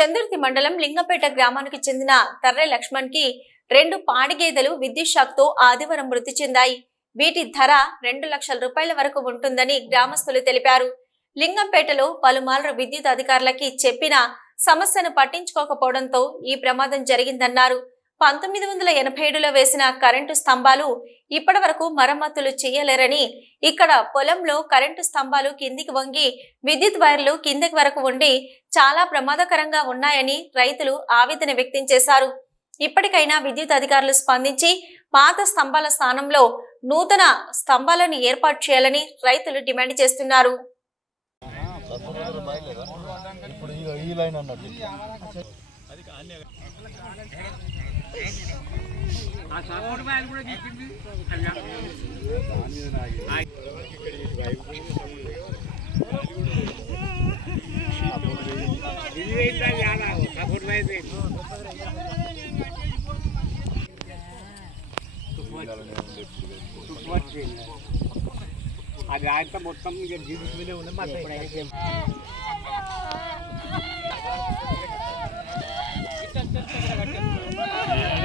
చందుర్తి మండలం లింగంపేట గ్రామానికి చెందిన తర్రె లక్ష్మణ్కి రెండు పాడి గేదెలు విద్యుత్ షాక్తో ఆదివారం మృతి చెందాయి. వీటి ధర రెండు లక్షల రూపాయల వరకు ఉంటుందని గ్రామస్తులు తెలిపారు. లింగంపేటలో పలుమార్లు విద్యుత్ అధికారులకి చెప్పినా సమస్యను పట్టించుకోకపోవడంతో ఈ ప్రమాదం జరిగిందన్నారు. పంతొమ్మిది వందల ఎనభై ఏడులో వేసిన కరెంటు స్తంభాలు ఇప్పటి వరకు మరమ్మతులు చేయలేరని ఇక్కడ పొలంలో కరెంటు స్తంభాలు కిందికి వంగి విద్యుత్ వైర్లు కిందకి వరకు ఉండి చాలా ప్రమాదకరంగా ఉన్నాయని రైతులు ఆవేదన వ్యక్తం చేశారు. ఇప్పటికైనా విద్యుత్ అధికారులు స్పందించి పాత స్తంభాల స్థానంలో నూతన స్తంభాలను ఏర్పాటు చేయాలని రైతులు డిమాండ్ చేస్తున్నారు. ఇప్పుడు ఈ లైన్ అన్నట్టు. అది ఆయన మొత్తం ఇక జీవితం మీదే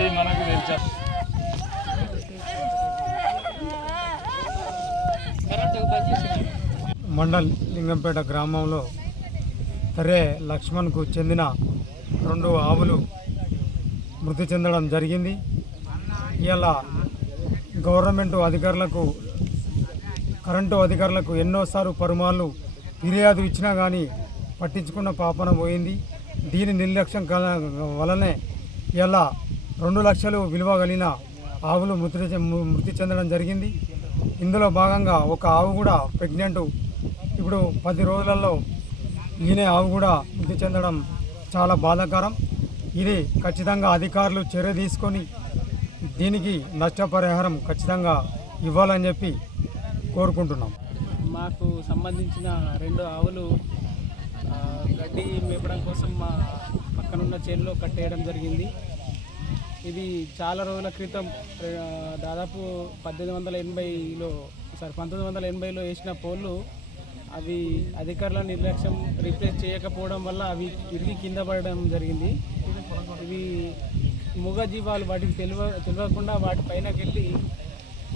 ఉంది మనకు తెలుసా. మండల్ లింగంపేట గ్రామంలో తరే లక్ష్మణ్కు చెందిన రెండు ఆవులు మృతి చెందడం జరిగింది. ఇలా గవర్నమెంట్ అధికారులకు కరెంటు అధికారులకు ఎన్నోసార్లు పరుమార్లు ఫిర్యాదు ఇచ్చినా కానీ పట్టించుకున్న పాపన పోయింది. దీని నిర్లక్ష్యం వలనే ఇలా రెండు లక్షలు విలువ కలిగిన ఆవులు మృతి మృతి చెందడం జరిగింది. ఇందులో భాగంగా ఒక ఆవు కూడా ప్రెగ్నెంట్. ఇప్పుడు పది రోజులలో ఈయన ఆవు కూడా మృతి చెందడం చాలా బాధాకరం. ఇది ఖచ్చితంగా అధికారులు చర్య తీసుకొని దీనికి నష్టపరిహారం ఖచ్చితంగా ఇవ్వాలని చెప్పి కోరుకుంటున్నాం. మాకు సంబంధించిన రెండు ఆవులు గడ్డి మేపడం కోసం మా పక్కనున్న చేనులో కట్టేయడం జరిగింది. ఇది చాలా రోజుల క్రితం దాదాపు పద్దెనిమిది వందల ఎనభైలో సారీ పంతొమ్మిది వందల ఎనభైలో వేసిన పోళ్ళు అవి అధికారుల నిర్లక్ష్యం రీప్లేస్ చేయకపోవడం వల్ల అవి తిరిగి కింద పడడం జరిగింది. ఇవి మూగ జీవాలు వాటికి తెలివ తెలియకుండా వాటి పైనకి వెళ్ళి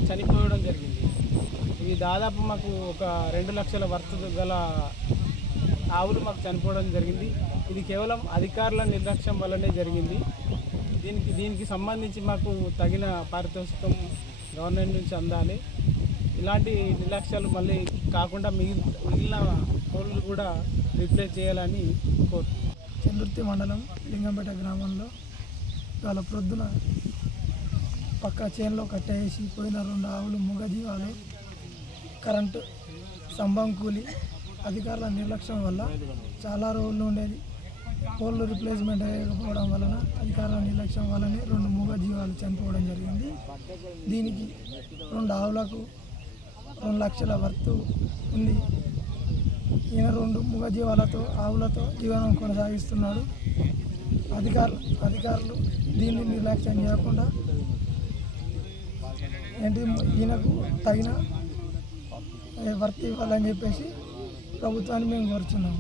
చనిపోవడం జరిగింది. ఇవి దాదాపు మాకు ఒక రెండు లక్షల వర్త్ గల ఆవులు మాకు చనిపోవడం జరిగింది. ఇది కేవలం అధికారుల నిర్లక్ష్యం వల్లనే జరిగింది. దీనికి దీనికి సంబంధించి మాకు తగిన పారితోషికం గవర్నమెంట్ నుంచి అందాలి. ఇలాంటి నిర్లక్ష్యాలు మళ్ళీ కాకుండా మిగిలి మిగిలిన కోళ్ళు కూడా రిప్లేస్ చేయాలని కోరుతున్నాను చంద్రుతి మండలం లింగంపేట గ్రామంలో వాళ్ళ ప్రొద్దున పక్క చేనులో కట్టేసి పోయిన రెండు ఆవులు మూగజీవాలు కరెంటు స్తంభం కూలి అధికారుల నిర్లక్ష్యం వల్ల చాలా రోజులు ఉండేది. పోల్లు రిప్లేస్మెంట్ అయ్యకపోవడం వలన అధికారుల నిర్లక్ష్యం వల్లనే రెండు మూగ జీవాలు చనిపోవడం జరిగింది. దీనికి రెండు ఆవులకు రెండు లక్షల వర్తు ఉంది. ఈయన రెండు మూగ జీవాలతో ఆవులతో జీవనం కొనసాగిస్తున్నాడు. అధికారులు అధికారులు దీన్ని నిర్లక్ష్యం చేయకుండా ఏంటి ఈయనకు తగిన వర్తి ఇవ్వాలని చెప్పేసి ప్రభుత్వాన్ని మేము కోరుచున్నాము